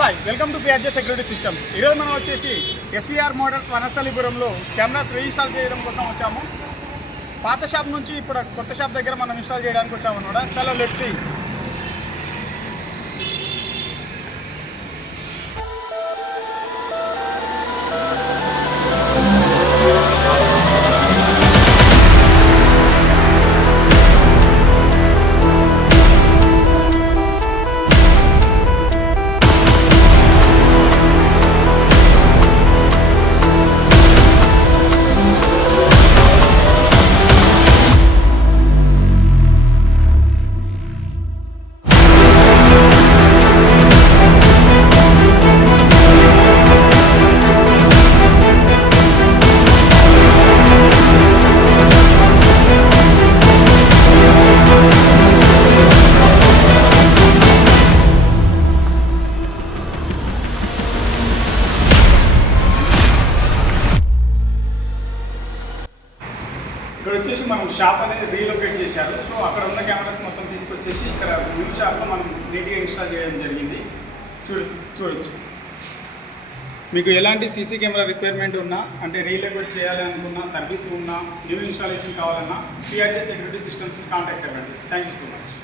Hi welcome to P R J security systems. ఈరోజు మనం వచ్చేసి ఎస్వీఆర్ మోటార్స్ వనస్థలిపురంలో కెమెరాస్ రీఇన్స్టాల్ చేయడం కోసం వచ్చాము. పాత షాప్ నుంచి ఇప్పుడు కొత్త షాప్ దగ్గర మనం ఇన్స్టాల్ చేయడానికి వచ్చాము అన్నమాట. చలో లెట్స్ సీ. ఇక్కడ వచ్చేసి మనం షాప్ అనేది రీలొకేట్ చేశారు. సో అక్కడ ఉన్న కెమెరాస్ మొత్తం తీసుకొచ్చేసి ఇక్కడ న్యూ షాప్లో మనం నీట్గా ఇన్స్టాల్ చేయడం జరిగింది. చూడొచ్చు. మీకు ఎలాంటి సీసీ కెమెరా రిక్వైర్మెంట్ ఉన్నా, అంటే రీలొకేట్ చేయాలి అనుకున్నా, సర్వీస్ ఉన్నా, న్యూ ఇన్స్టాలేషన్ కావాలన్నా పిఆర్జే సెక్యూరిటీ సిస్టమ్స్ని కాంటాక్ట్ అవ్వండి. Thank you so much.